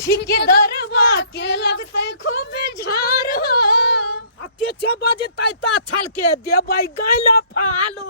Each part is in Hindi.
ठेकेदारवा के लगते खूब झाड़ हो के छ बजे ता छल के देबै गैला फालो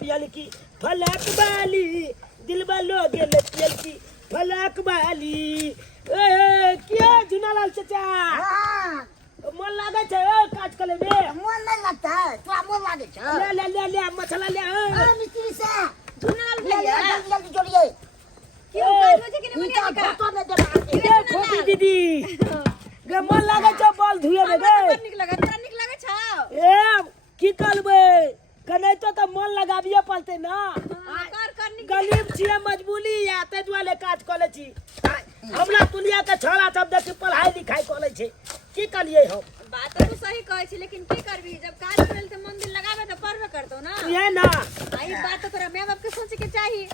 पियल की फलक बाली दिलबा लो गेले पियल की फलक बाली क्या झुनालाल चाचा मन लागे छे काज कले में मन नहीं लगता है तोरा मन लागे छे ले मसाला ले मिस्त्री से झुनालाल ले भैया जल्दी जोड़िए क्यों बाल बजे के नहीं इनका बनेगा फोटो में दे ये खोटी दीदी गे मन लागे छे बाल धुए में गे निक लगा तोरा निक लगे छौ ए की करबे कने तो मन लगाबिए पड़ते ना कर निक गरीब छिए मजबूरी या ते दुआले काज कले छी हमरा दुनिया के छोरा सब देखि पढ़ाई लिखाई कले छी की कलिए हम बात तो सही कहै छी लेकिन की करबी जब काज करल त मन दिल लगाबे त पढ़बे करतो ना ये ना आई बात तोरा माय बाप के सोचे के चाहिए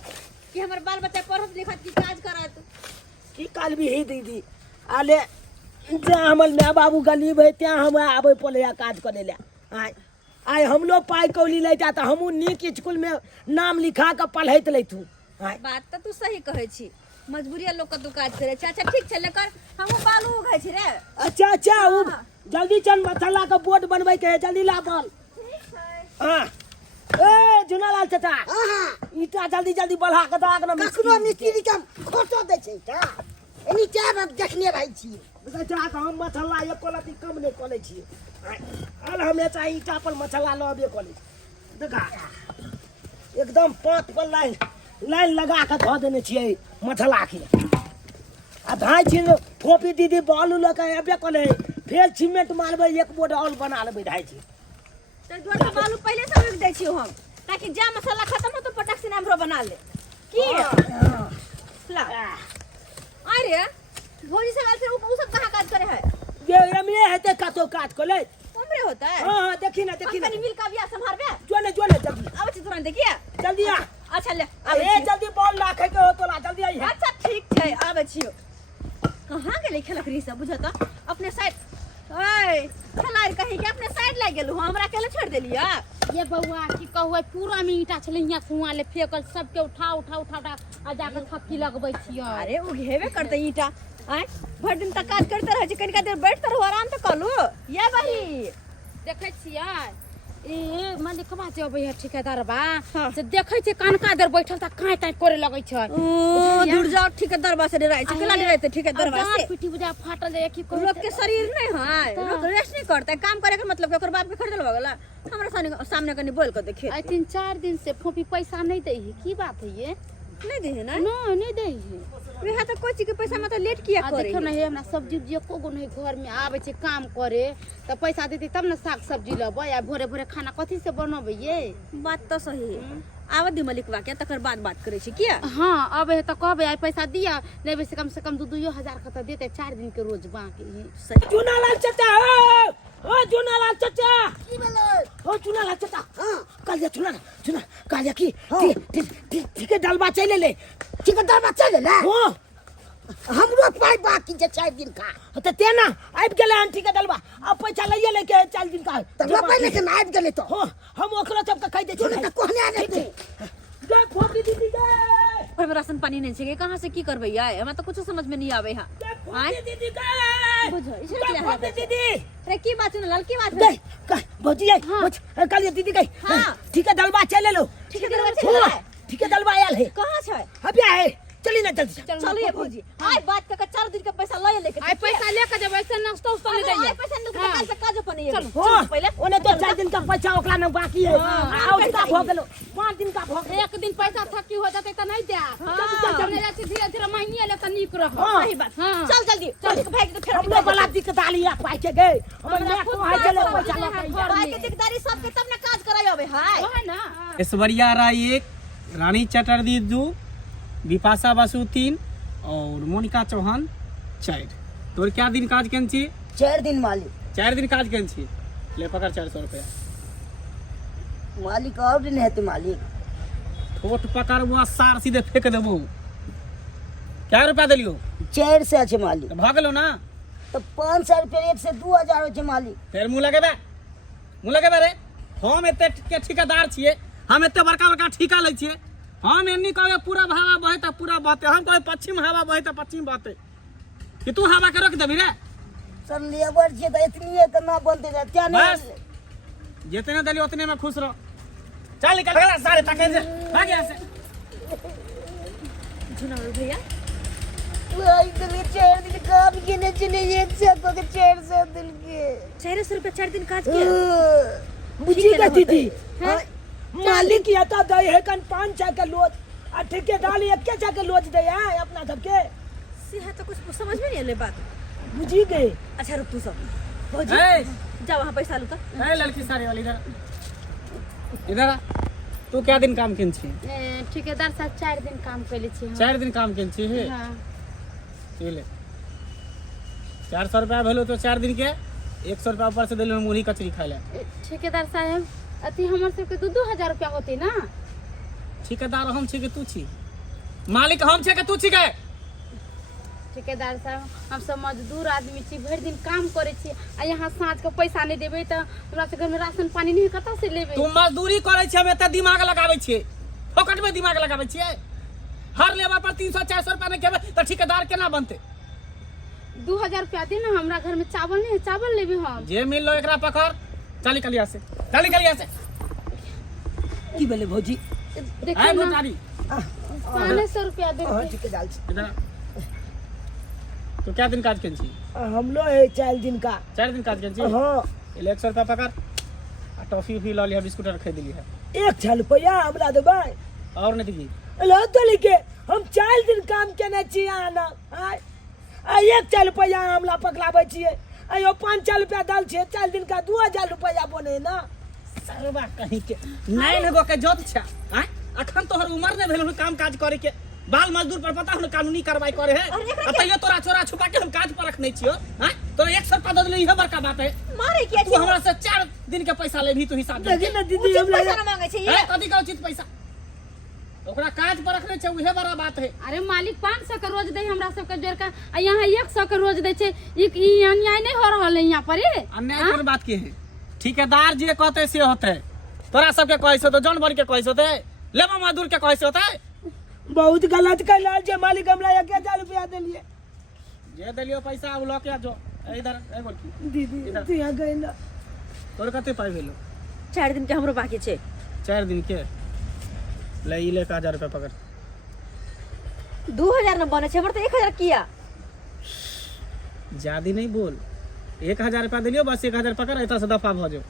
कि हमर बाल बच्चा पढ़त लिखत की काज करत की करबी ही दीदी आले जे हमर माय बाबू गरीब है त्या हम आबे पले या काज करे ले आय हम लोग पाई कौली ले जाता हमू नीक स्कूल में नाम लिखा के पढ़ैत लेथू बात तो तू सही कहै छी मजबूरी लोग का तू काज करे चाचा ठीक छै लेकर हमहु बालू उघै छी रे अच्छा अच्छा उ जल्दी चल मसाला का बोर्ड बनबै के है जल्दी ला बल ठीक छै हां ए झुनालाल चाचा हां ईटा जल्दी जल्दी बढ़ा के दाग ना ककरो मिस्त्री के फोटो दे छै का एनी क्या बात देखने भाई छी चाचा का हम मसाला एक कोलती कम नहीं कोले छी आल हमें चाहिए ईटा पर मसाला लबे कोले देखा एकदम पांच पर लाइन लगा के धो देने छियै मसाला के आ धाय छी फोपी दीदी बालू लगा एबे कोले फेर सीमेंट मारबे एक बोर्ड और बना लेबे धाय छी त दोटा बालू पहले से उघ दै छी हम ताकि जा मसाला खत्म हो तो पटक से हमरो बना ले की ला अरे भोजी से वाल से उ सब कहां काज करे है ये एमए हेते कतो काज कोले उम्र होता है हां देखी ना कंपनी मिल का बिया संभारबे जोने जल्दी आबै छी तुरंत देखिए जल्दी आ अच्छा ले ए जल्दी बॉल लाखे के हो तो ला जल्दी आई अच्छा ठीक छै आबै छियो कहां गेलै खेलकरी सब बुझत अपने साइड ओए खलार कहीं के अपने साइड लाग गेलु हमरा केले छोड़ देलिया ये बउआ की कहू पूरा में ईटा छले हियां कुआं ले फेकल सबके उठा आ जाकर थप्पी लगबै छियै अरे उ हेबे करते ईटा आय भर दिन तक काज करते रह छी कनिका देर बैठ रहो आराम त कलू ये बही देखै छियै ए मालिकवा जे अबै है ठेकेदार बा हाँ। से देखै छै कानका देर बैठल त काई ताई करे लगै छै ओ दूर जाओ ठेकेदार बा से डराय छै केला डराय छै ठेकेदार बा से पीठी बुझा फाटल है की लोग के शरीर नहीं है लोग रेस्ट नहीं करता है काम करे के मतलब के ओकर बाप के खरीदल बगला हमरा सामने कनी बोल के देखिए आई 3-4 दिन से फोपी पैसा नहीं दे है की बात है ये नहीं दे है ना नहीं दे है वे तो कोई चीज के पैसा मतलब लेट किया करे देखो ना हे हमरा सब्जी उब्जी एको गो नहीं घर में आवे छै काम करे त पैसा देती तब ना साग सब्जी लेबै आ भोरे भोरे खाना कथि से बनबै ये बात तो सही है आवा दी मलिकवा के तकर बाद बात करे छी किया हां अबे त कहबे आई पैसा दिया लेबे से कम 2-2000 का त देते 4 दिन के रोज बाकी झुनालाल चाचा ओ झुनालाल चाचा की भेलै ओ झुनालाल चाचा हां कालिया सुना कालिया की ठीक है डलबा चले ले ठेकेदार बा चले ले हो हमरो पाई बाकी जे 4 दिन का त तेना आबि गेले आंटी के डलबा अब पैसा लइए ले के 4 दिन का त पहले के आबि गेले तो हो हम ओकरा सब के कह दे तूने त कहने आ रे गे फोपी दीदी गे घर में राशन पानी नहीं छे कहां से की करबै यार हमरा तो कुछ समझ में नहीं आवे हां फोपी दीदी गे बुझो इसलिए क्या फोपी दीदी अरे की बात सुन लड़की बात गई भौजी आई कालिया दीदी गई हाँ। ठीक है डलबा चले लो ठीक है दरबार चल ठीक है डलबा आयल है कहां छै अभी आए चली ना जल्दी चलो ये भौजी आय बात के 4 दिन का पैसा ले लेके आई पैसा लेके जब ऐसे नाश्ता उस्ता ले आय दैया पैसा निकाल से काज अपन ये हो पहले ओने तो 4 दिन का पैसा ओकरा न बाकी है आओ का भ गेलो 5 दिन का भ गेलो एक दिन पैसा थकी हो जाते त नहीं दे चल जाते धीरे महीने ले त नीक रह सही बात चल जल्दी चल भाग के फिर हम लोग वाला दिक्कत आली पाई के गए हमर मैं को है चले पैसा लेके भाई के दिकदारी सब के तब ना काज कराय अबे हाय है ना ऐश्वर्या राय 1, रानी चटर्जी 2, बिपाशा बसु 3, और मोनिका चौहान 4। तोर क्या दिन काज केन छी? 4 दिन मालिक। 4 दिन काज केन छी। ले पकड़ 400 रुपया। मालिक और दिन हेतै मालिक। ठोट पकड़ वो सार सीधे फेंक देबो। क्या रुपया देलियो? 400 छै मालिक। भ गेलो ना? तो 500 रुपया 1 से 2000 होइ छै मालिक। फिर मुँह लगेबे रे। हम एते के ठेकेदार छिए, हम एते बड़का बड़का ठेका लै छिए। हम एन्नी कहबे पूरा हवा बहे त पूरा बहते, हम कहबे पश्चिम हवा बहे त पश्चिम बहते। कि तू हवा के रोक देबी रे? सर लेबर छै त इतनी केना बनते रे? क्या बस नहीं जितने दली उतने में खुश रहो। चल निकल गया सारे तके से भाग यहाँ से। झुनर भैया भाई दिल 4 दिन काम के ने चले 100 को के 400 दिल के 400 रुपया 4 दिन काज किया। बुझी गई दीदी। हैं? मालिक या तो दे है कन 500 के लोज आ ठेकेदार 1 के लोज दे है अपना सबके। से है तो कुछ समझ में नहीं आले बात। बुझी गई। अच्छा रुक तू सब भौजी ए जा वहां पैसा लूटा। ए लड़की सारी वाली इधर आ। तू क्या दिन काम केन छी? ठेकेदार साहब 4 दिन काम कैले छी हम। 4 दिन काम केन छी हे। हाँ। ले 400 रुपया भेलो तो 4 दिन के 100 रुपया ऊपर से देलो मुरही कचरी खाए ले। ठेकेदार साहब अति हमर सबके 2-2000 रुपया होते ना। ठेकेदार हम छी कि तू छी? मालिक हम छी कि तू छी के? ठेकेदार साहब हम सब मजदूर आदमी छी, भर दिन काम करे छी आ यहाँ साँझ के पैसा नहीं देबे त हमरा से घर में राशन पानी नहीं कता से लेबे। तू मजदूरी करे छी, हम एते दिमाग लगाबै छी। फोकट में दिमाग लगाबै छी। हर लेबर पर 300-400 रुपया नहीं केबे त ठेकेदार केना बनते? 2000 रुपया दे ना, हमरा घर में चावल नहीं है, चावल लेबे हम। जे मिल लो एकरा पकड़। चल निकल यहाँ से, चल निकल यहाँ से। की बोले भौजी? देखिए ए ना मोटारी 500 रुपया दे हां के। ठेकेदार छै। इधर आ। तो क्या दिन काज केन छी? हम लो है 4 दिन का। 4 दिन काज केन छी? हां 100 रुपया पकड़ आ टॉफी उफी ल लिया, बिस्कुट और खरीद लिया। 1 रुपया हमरा देबै। और नहीं दी ला तो लिखे हम 4 दिन काम केने छी आना। आय आ 1 रुपया हमरा पकड़ाबै छियै। आयो 500 रुपया दल छै, 4 दिन का 2000 रुपया बने ना। सरवा कहीं के नहीं गो के जोत छ। आय अखन तोहर उम्र नहीं भेल काम काज करे के। बाल मजदूर पर पता हो कानूनी कार्रवाई करे है। अतइयो तोरा छोरा छुपा के हम काज पर रखने छियो। हां तो 100 रुपया दे इहे बड़का बात है। मारे किया तू हमरा से 4 दिन के पैसा लेभी, तू हिसाब दे। देखी ना दीदी उचित हमरा पैसा ना मांगे छै ये। कथी का उचित पैसा? ओकरा काज पर रखने छै, उहे बड़ा बात है। अरे मालिक 500 के रोज दे हमरा सबके जोड़ के आ यहाँ 100 के रोज दे छै। ई अन्याय नहीं हो रहल है यहाँ पर। अन्याय कोन बात के है? ठेकेदार जे कहते से होते। तोरा सबके कहै छौ तो जानवर के कहै छौ ते लेबर मजदूर के कहै छौ ते। बहुत गलत कैलाल जे मालिक हमरा 1000 रुपया देलिए। जे देलियो पैसा अब ल के जो इधर एगो दीदी तू यहाँ गई ना। तोर कते पाइ भेलो? 4 दिन के हमरो बाकी छै। 4 दिन के ले ई ले 1000 रुपया पकड़। 2000 न बने छै, हमर त 1000 किया। ज्यादा नहीं बोल। 1000 रुपया दिलियो, बस 1000 पकड़, एता से दफा भ जाओ।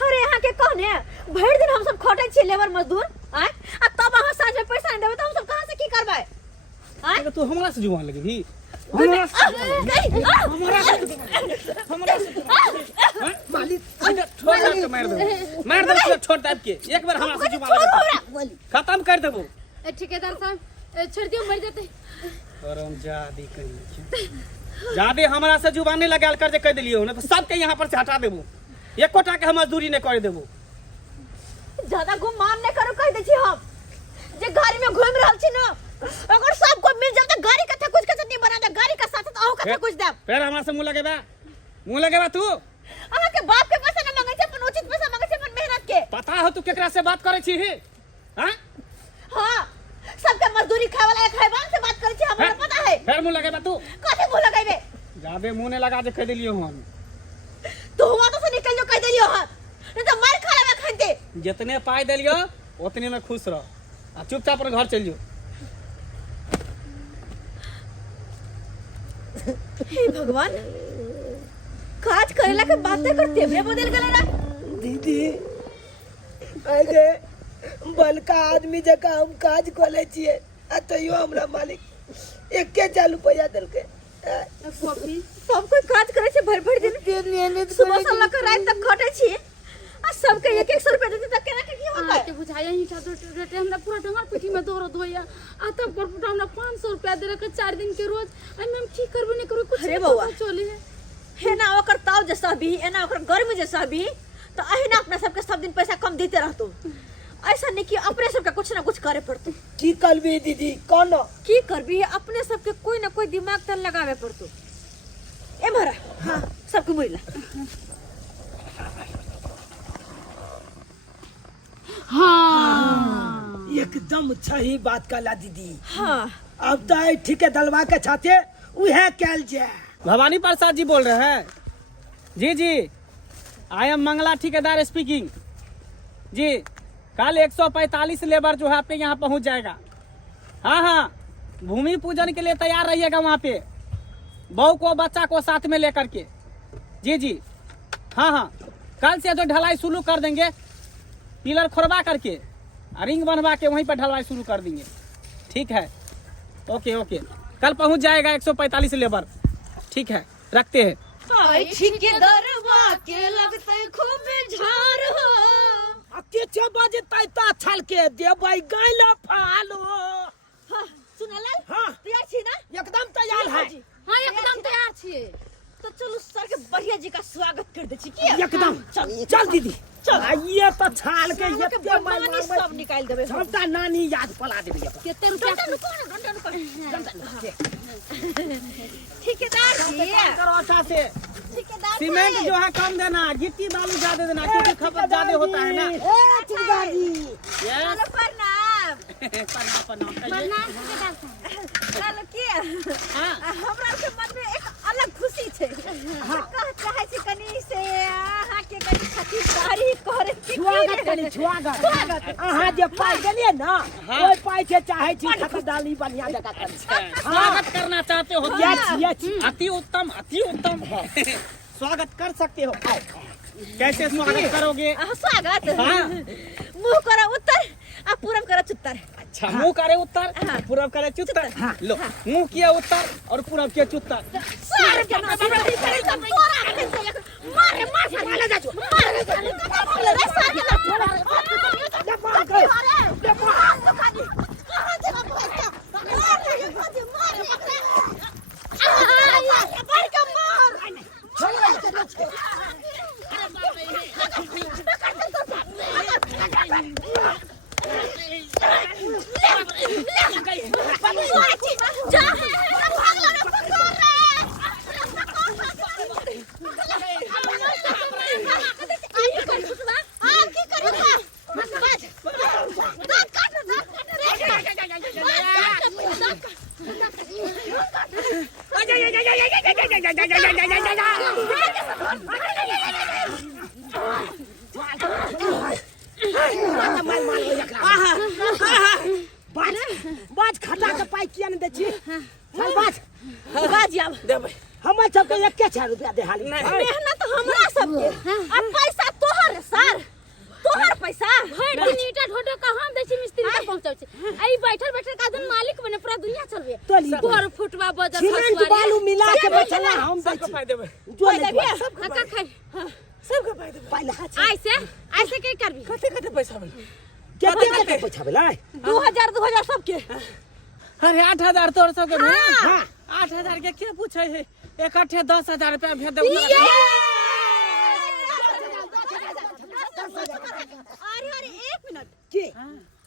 अरे यहाँ के कहने भर दिन हम सब खटे छी लेबर मजदूर। आय आ तब अहाँ साँझ में पैसा नहीं देबे त हम सब कहां से की करबै? आय अगर तू हमरा से जुबान लगी भी हमरा मालिक छोड़ के मार दे छोड़ दे के एक बार हमरा से जुबान लगी खत्म कर देबो। ठेकेदार साहब छोड़ दियो, मर जाते। करम जादी कहीं जादे हमरा से जुबान नहीं लगाल कर जे कह देलियो ना तो सबके यहाँ पर से हटा देबो। एक कोटा के हम मजदूरी नहीं कर देबो। ज्यादा गुमान नहीं करो कह दे छी हम। जे गाड़ी में घूम रहल छी ना, अगर सबको मिल जाए तो गाड़ी का कुछ नहीं बना दे, गाड़ी का साथ साथ अहू का कुछ दे। फिर हमरा से मुंह लगेबा तू। अहाँ के बाप के पैसा न मांगे छै, अपन उचित पैसा मांगे छै अपन मेहनत के। पता हो तू केकरा से बात करे छी? हां हां सबके मजदूरी खाए वाला एक हैवान से बात करे छी, हमरा पता है। फिर मुंह लगेबा तू। कथि मुंह लगाइबे? जादे मुंह नहीं लगा जे कह देलियो हम। तू हुआ तो से निकल जो कह देलियो हां, नहीं तो मार खा लेबे खंते। जितने पाई देलियो उतने में खुश रह आ चुपचाप अपन घर चल जो। हे भगवान, काज करेला के बातें करते हुए बदल गले ना। दीदी अरे बलका आदमी जका हम काज कोले छिए आ तइयो हमरा मालिक 1000 रुपया देलके। कॉफी सब कोई काज करे छै भर भर दिन, सुबह से लेकर रात तक खटे छी। आ सबके 100 रुपया देती त केना के की होता के बुझाया ही था रेटे हमरा पूरा डंगर पीठी में दर्द होया आ तब पर पुटा हमरा 500 रुपया दे रखे 4 दिन के रोज आई मैम की करबे नहीं करू कुछ अरे बउआ। चले है ना ओकर ताव जैसा भी है ना ओकर गर्म जैसा भी तो अहिना अपना सबके सब दिन पैसा कम देते रहतो ऐसा नहीं कि अपने सबके कुछ ना कुछ करे पड़तो की करबी दीदी कौन की करबी अपने सबके कोई ना कोई दिमाग तल लगावे पड़तो ए भरा हां सबके बोला हां एकदम सही बात कहला दीदी। हां अब तो ठीक है दलवा के छाते उहे कैल जाए। भवानी प्रसाद जी बोल रहे हैं? जी जी, आई एम मंगला ठेकेदार स्पीकिंग। जी, कल 145 लेबर जो है आपके यहाँ पहुँच जाएगा। हाँ हाँ, भूमि पूजन के लिए तैयार रहिएगा वहाँ पे, बहू को बच्चा को साथ में लेकर के। जी जी, हाँ हाँ, कल से जो ढलाई शुरू कर देंगे, पिलर खोरवा करके रिंग बनवा के वहीं पर ढलाई शुरू कर देंगे। ठीक है, ओके ओके, कल पहुँच जाएगा 145 लेबर। ठीक है, रखते हैं। ठेकेदारवा के लगते खूब झार हो किछे बजतै त छल के देबै गैल फालो। हां सुनला हाँ। तैयार छी ना एकदम तैयार है। हां एकदम तैयार छिए। तो चलो सर के बढ़िया जी का स्वागत कर दे छी की एकदम चल चल दीदी चल। ये तो छाल के साला के ये बदमानी सब निकाल देबे हम। सबटा नानी याद पला देबै अपन। केते रुपया ठेकेदार जी अच्छा से ठेकेदार सीमेंट जो है कम देना, गिट्टी बालू ज्यादा देना, क्योंकि खपत ज्यादा होता है ना। ए ठेकेदार जी यस, चलो प्रणाम प्रणाम प्रणाम कहिए। प्रणाम ठेकेदार साहब। चलो की हाँ। हमरा के मन में एक अलग खुशी छे। कह चाहे छी कनी से अहाँ के कनी खतीदारी करे छी। स्वागत करी स्वागत। अहाँ जे पाइ देलिए ना ओइ पाइ के चाहे छी खतदाली बढ़िया जगह कर। स्वागत करना चाहते हो? यस अति उत्तम, अति उत्तम। स्वागत कर सकते हो। आओ, कैसे स्वागत करोगे? स्वागत हाँ। मुंह करा उत्तर आ पूरब करा चुत्तर। अच्छा, मुंह करे उत्तर, हाँ। पूरब करे चुत्तर। लो, मुंह किया उत्तर और पूरब किया चुत्तर। सर के ना मारे मारे जा जो मारे बोले रे सर के ना बाज खटा के पाइ किया न दै छी? चल बाज बाज आब देबै। हमर सबके 1 रुपया दे हाली। मेहनत हमरा सबके आ पैसा तोहर सर तोहर पैसा भर दिन ईटा ढोढो का हम दै छी मिस्त्री के पहुंचाउ छी। आई बैठल बैठल का दिन मालिक बने पूरा दुनिया चलबे। तोली तोर फुटवा बजत सीमेंट बालू मिला के बैठला हम दै सबको छी। पाइ देबै। जो ले का खाई सबके पाइ देबै। पाइ लहा छै। ऐसे के करबी? कते पैसा मिल? केते पैसा भेलै? 2000 सबके अरे 8000 तोर सबके भेल। हां 8000 के के पूछै है? इकट्ठे 10,000 रुपया भेज देबै। अरे एक मिनट की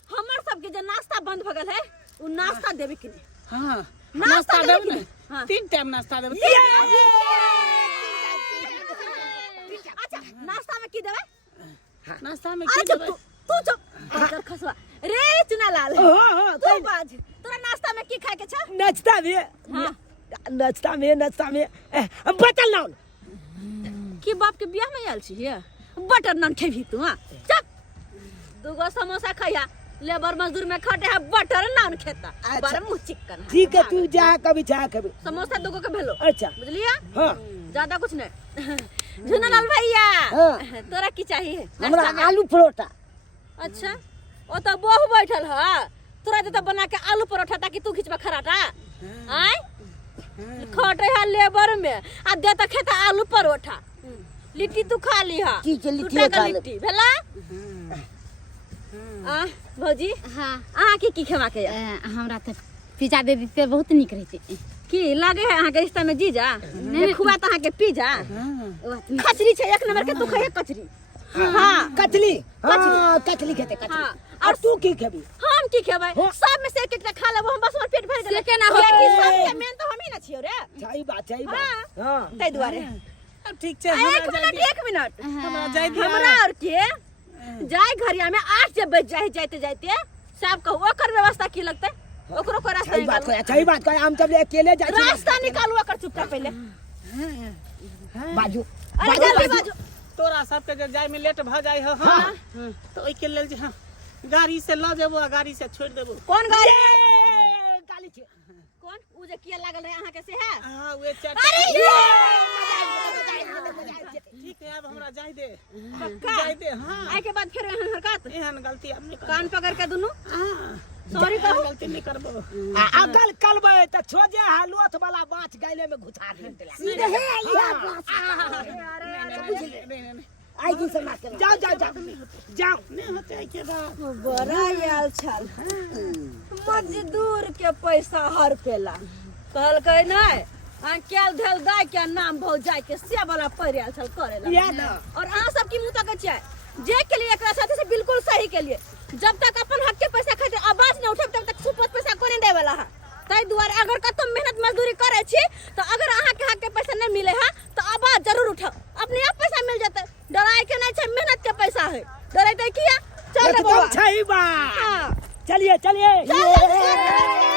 हमर सबके जे नाश्ता बंद भ गेल है उ नाश्ता देबे के लिए। हाँ, नाश्ता नाश्ता देबै देबै ने? हाँ। 3 टाइम नाश्ता देबै। अच्छा नाश्ता में की देबे? नाश्ता में अरे की चुप देबै? तू चुप बजर खसवा रे चुनालाल हां तू बाज तोरा नाश्ता में की खाए के छ? नचता में हाँ नचता में बतल ना की बाप के बियाह में आयल छी ये बटर नान खेबी तू? हां चुप दूगो समोसा खइया लेबर मजदूर में खटे है बटर नान खाता बड़ मुंह चिकन है। ठीक है तू जा कभी चाह कभी। समोसा दूगो के भेलो अच्छा बुझलिया? हाँ ज्यादा कुछ नहीं। झुनालाल भैया हाँ। तोरा की चाहिए? हमरा आलू परोठा। अच्छा ओ तो बहु बैठल है तोरा देता बना के आलू परोठा ताकि तू खिचबा खराटा आय खटे है लेबर में आ देता खेता आलू परोठा लिट्टी तू खा ली हा ठीक है, लिट्टी दूटा खा के ले। लिट्टी भेला आ भौजी हाँ अहाँ की खेवा के या? हमरा तो पिज्जा दे दीते बहुत निक रहते की लागे है अहाँ के रिश्ता में जीजा नहीं खुआ तो अहाँ के पिज्जा हाँ कचरी छे एक नंबर के तू खाए कचरी हाँ कचली हाँ कचली खेते कचली हाँ और तू की खेबी हम की खेबै हो। सब में से एक एक खा लेबो हम बस हमर पेट भर गेल से केना ये की होतै? सब के मेन तो हम ही ना छियो रे सही बात हाँ। हाँ तै दुआरे अब ठीक छै एक हमरा मिनट जाय एक मिनट हमरा जाय दिया हमरा और के जाय घरिया में 8 जब बज जाए जाते जाते सब कहू ओकर व्यवस्था की लगते ओकरो को रास्ता सही बात निकालू कहे सही बात कहे हम जब अकेले जाए छी रास्ता निकालू ओकर चुपचाप पहले बाजू अरे जल्दी बाजू तोरा सबके जे जाय में लेट भ जाय हो हाँ तो ओइ के लेल जे हाँ गाड़ी से ल जेबो आ गाड़ी से छोड़ देबो कौन गाड़ी गाली छे कौन उ जे किया लागल रहे अहाँ के से है हां वे चार अरे ठीक है अब हमरा जाय दे पक्का जाय दे हां आइ के बाद फिर एहन हरकत एहन गलती हम नहीं कान पकड़ के दुनू हां सॉरी कहू गलती नहीं करबो अगल कलबे त छोजे हालोथ वाला बाँच गैले में घुसा दे सीधे है यहाँ पास। आई जी से ना कर जाओ जाओ जाओ जाओ नहीं होते है के बात बड़ा याल छल मजदूर के पैसा हर पेला कहलकै नहीं अंकेल धल दाय के नाम भौ जाय के से वाला परियाल छल करेला या ना और अहाँ सब की मुंह तक छै जे के लिए एकरा साथे से बिल्कुल सही के लिए जब तक अपन हक के पैसा खातिर आवाज न उठे तब तक सुपत पैसा कोने दे वाला है ताई दुआरे अगर कतौ मेहनत मजदूरी करे छी तो अगर अहाँ के हक के पैसा नहीं मिले है तो आवाज जरूर उठाओ अपने आप पैसा मिल जाते डराए के नहीं छै मेहनत के पैसा है डराई किया चल रे एकदम बाबा सही बात हाँ चलिए चलिए चल